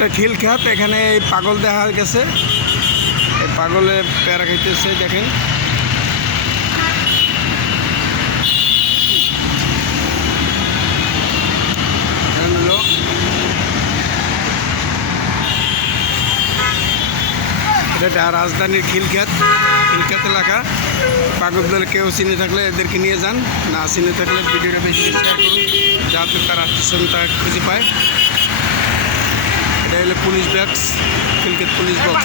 একটা খিল খাত, এখানে এই পাগল দেখা গেছে, এই পাগলে প্যারা খাইতেছে দেখেন। এটা রাজধানীর খিলখ্যাত এলাকা। পাগলদের কেউ চিনে থাকলে এদেরকে নিয়ে যান, না চিনে থাকলে ভিডিওটা বেশি শেয়ার করুন যাতে তার আত্মীয়স্বজন তার খুঁজে পায়। এটা হলো পুলিশ ব্যাগস, খিলখ্যাত পুলিশ বক্স।